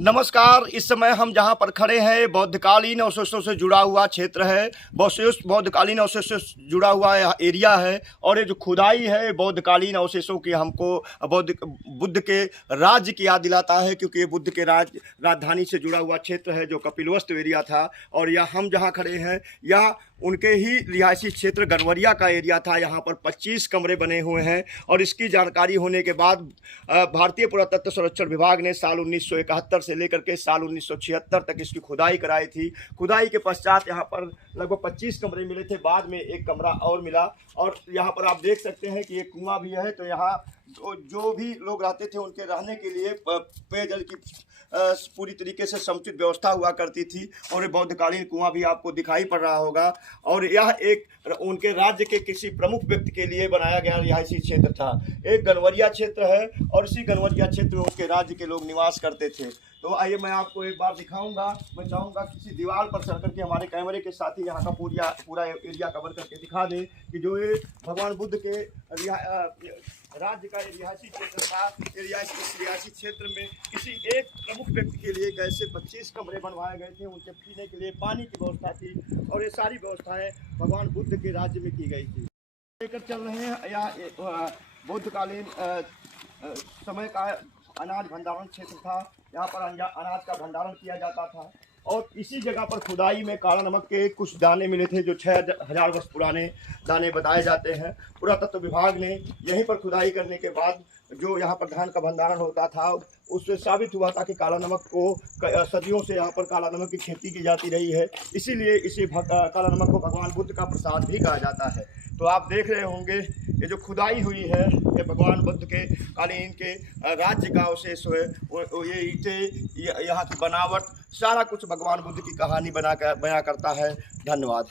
नमस्कार। इस समय हम जहां पर खड़े हैं बौद्धकालीन अवशेषों से जुड़ा हुआ क्षेत्र है। बौद्धकालीन अवशेषों से जुड़ा हुआ एरिया है और ये जो खुदाई है बौद्धकालीन अवशेषों की हमको बुद्ध के राज्य की याद दिलाता है, क्योंकि ये बुद्ध के राजधानी से जुड़ा हुआ क्षेत्र है जो कपिलवस्तु एरिया था। और यह हम जहाँ खड़े हैं यह उनके ही रिहायशी क्षेत्र गनवरिया का एरिया था। यहाँ पर 25 कमरे बने हुए हैं और इसकी जानकारी होने के बाद भारतीय पुरातत्व संरक्षण विभाग ने साल 1971 से लेकर के साल 1976 तक इसकी खुदाई कराई थी। खुदाई के पश्चात यहाँ पर लगभग 25 कमरे मिले थे, बाद में एक कमरा और मिला। और यहाँ पर आप देख सकते हैं कि एक कुआं भी है। तो यहाँ जो भी लोग रहते थे उनके रहने के लिए पेयजल की पूरी तरीके से समुचित व्यवस्था हुआ करती थी। और ये बौद्धकालीन कुआं भी आपको दिखाई पड़ रहा होगा। और यह एक उनके राज्य के किसी प्रमुख व्यक्ति के लिए बनाया गया रिहायशी क्षेत्र था। एक गनवरिया क्षेत्र है और इसी गनवरिया क्षेत्र में उनके राज्य के लोग निवास करते थे। तो आइए मैं आपको एक बार दिखाऊंगा। मैं चाहूँगा किसी दीवार पर चढ़ करके हमारे कैमरे के साथ ही यहाँ का पूरा एरिया कवर करके दिखा दें कि जो ये भगवान बुद्ध के राज्य का रिहायशी क्षेत्र था। रिहायशी क्षेत्र में किसी एक प्रमुख व्यक्ति के लिए कैसे 25 कमरे बनवाए गए थे। उनके पीने के लिए पानी की व्यवस्था थी और ये सारी व्यवस्थाएं भगवान बुद्ध के राज्य में की गई थी। लेकर चल रहे हैं यह बौद्धकालीन समय का अनाज भंडारण क्षेत्र था। यहाँ पर अनाज का भंडारण किया जाता था और इसी जगह पर खुदाई में काला नमक के कुछ दाने मिले थे जो 6000 वर्ष पुराने दाने बताए जाते हैं। पुरातत्व विभाग ने यहीं पर खुदाई करने के बाद जो यहाँ पर धान का भंडारण होता था उससे साबित हुआ था कि काला नमक को सदियों से यहाँ पर काला नमक की खेती की जाती रही है। इसीलिए इसे काला नमक को भगवान बुद्ध का प्रसाद भी कहा जाता है। तो आप देख रहे होंगे ये जो खुदाई हुई है ये भगवान बुद्ध के कालीन के राज्य का अवशेष है। ये ईंटें, यहाँ की बनावट, सारा कुछ भगवान बुद्ध की कहानी बयां करता है। धन्यवाद।